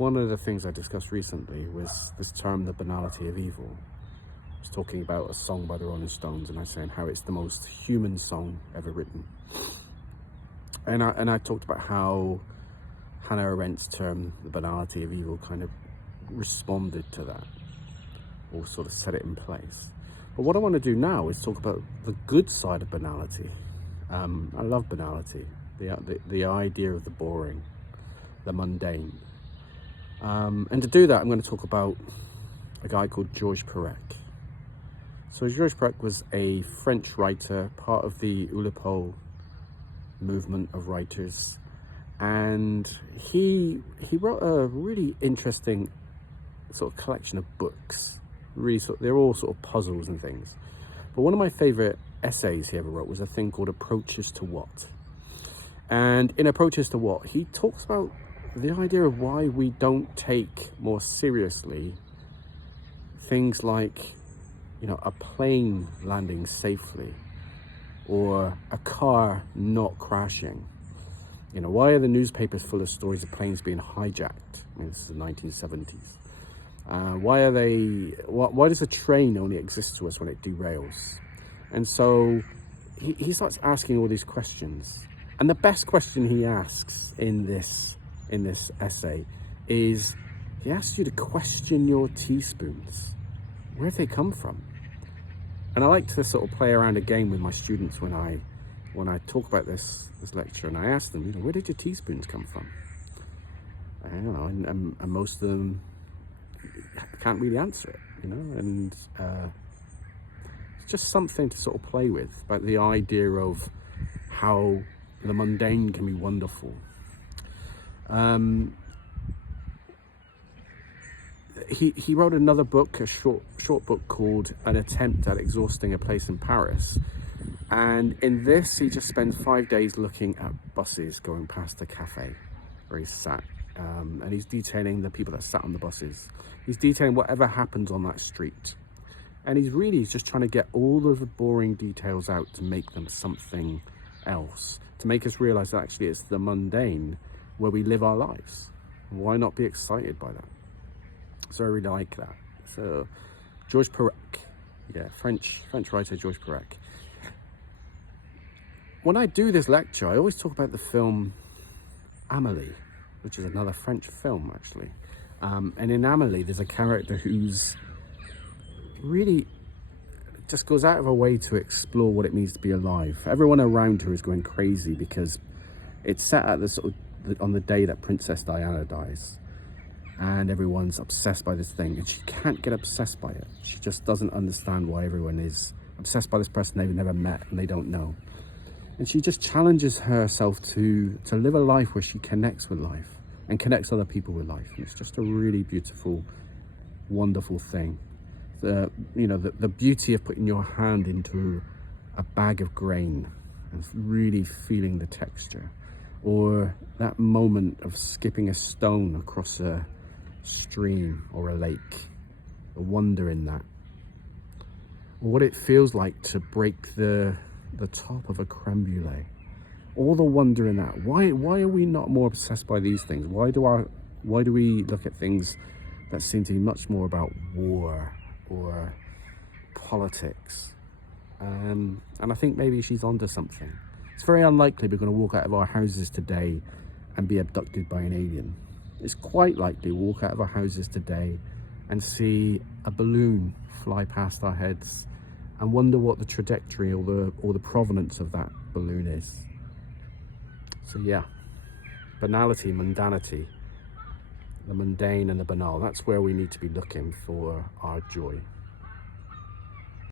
one of the things I discussed recently was this term, the banality of evil. I was talking about a song by the Rolling Stones, and I was saying how it's the most human song ever written. And I talked about how Hannah Arendt's term, the banality of evil, kind of responded to that, or sort of set it in place. But what I want to do now is talk about the good side of banality. I love banality, the idea of the boring, the mundane. And to do that, I'm going to talk about a guy called Georges Perec. So Georges Perec was a French writer, part of the Oulipo movement of writers, and he wrote a really interesting sort of collection of books. Really, they're all sort of puzzles and things. But one of my favorite essays he ever wrote was a thing called Approaches to What. And in Approaches to What, he talks about the idea of why we don't take more seriously things like, you know, a plane landing safely or a car not crashing. You know, why are the newspapers full of stories of planes being hijacked? I mean, this is the 1970s. Why does a train only exist to us when it derails? And so he starts asking all these questions. And the best question he asks in this essay is, he asks you to question your teaspoons. Where have they come from? And I like to sort of play around a game with my students when I talk about this lecture, and I ask them, you know, where did your teaspoons come from? I don't know, and most of them can't really answer it, you know, and it's just something to sort of play with, about the idea of how the mundane can be wonderful. He wrote another book, a short book called An Attempt at Exhausting a Place in Paris. And in this, he just spends 5 days looking at buses going past a cafe where he's sat. And he's detailing the people that sat on the buses. He's detailing whatever happens on that street. And he's just trying to get all of the boring details out to make them something else. To make us realize that actually it's the mundane where we live our lives. Why not be excited by that? So I really like that. So Georges Perec, yeah, French writer Georges Perec. When I do this lecture, I always talk about the film Amélie, which is another French film actually. And in Amélie, there's a character who's really just goes out of her way to explore what it means to be alive. Everyone around her is going crazy because it's set at on the day that Princess Diana dies. And everyone's obsessed by this thing, and she can't get obsessed by it. She just doesn't understand why everyone is obsessed by this person they've never met and they don't know. And she just challenges herself to live a life where she connects with life and connects other people with life. And it's just a really beautiful, wonderful thing. The beauty of putting your hand into a bag of grain and really feeling the texture, or that moment of skipping a stone across a stream or a lake, the wonder in that, or what it feels like to break the top of a creme brulee, all the wonder in that. Why are we not more obsessed by these things? Why do we look at things that seem to be much more about war or politics? And I think maybe she's onto something. It's very unlikely we're going to walk out of our houses today and be abducted by an alien. It's quite likely we'll walk out of our houses today and see a balloon fly past our heads and wonder what the trajectory or the provenance of that balloon is. So yeah, banality, mundanity, the mundane and the banal, that's where we need to be looking for our joy.